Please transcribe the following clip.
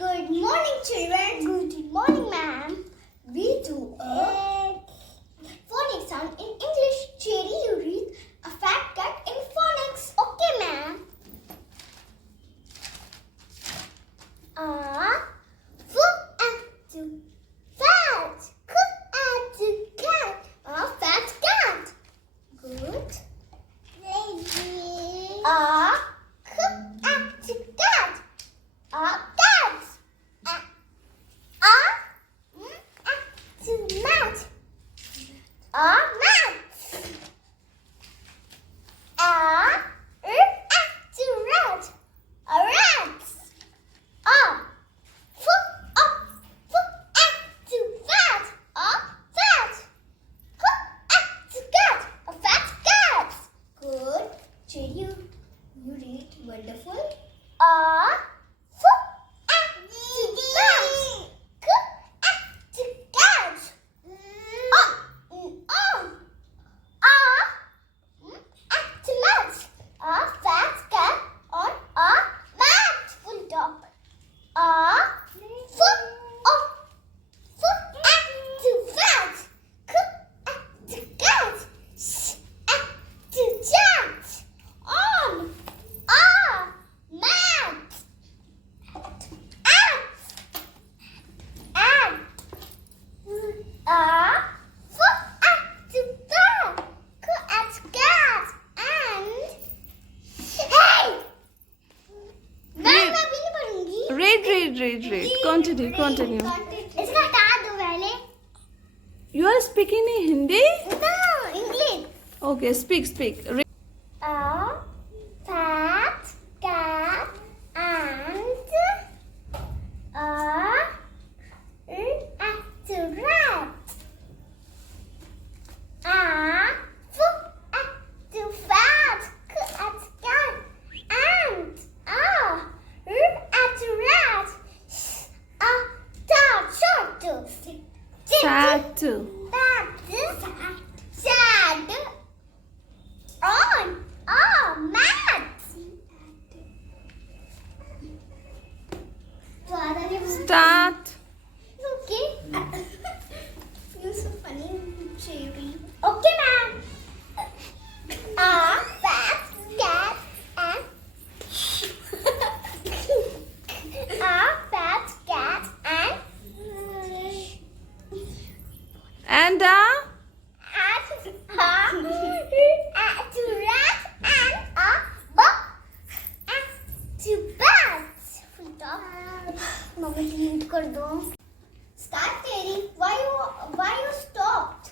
Good morning, children. Good morning, ma'am. We do a phonics sound in English. Cherry, you read a fat cat in phonics. Okay, ma'am. Fat. Cat. Fat cat. Good. Cat. Cat. Mat. Mat. Rat. Rat. Fat. Cat. A fat cat. Good. Cherry, you read wonderful. Read. Continue. इसका हटा दो पहले. You are speaking in Hindi? No, English. Okay, speak. A fat cat and a rat. Fat cat and rat. Sad. Mat. Start. Okay. You're so funny, Cherry. Okay, ma'am. A fat cat and And rat and bat. Mama, read कर दो. Start, Terry. Why you stopped?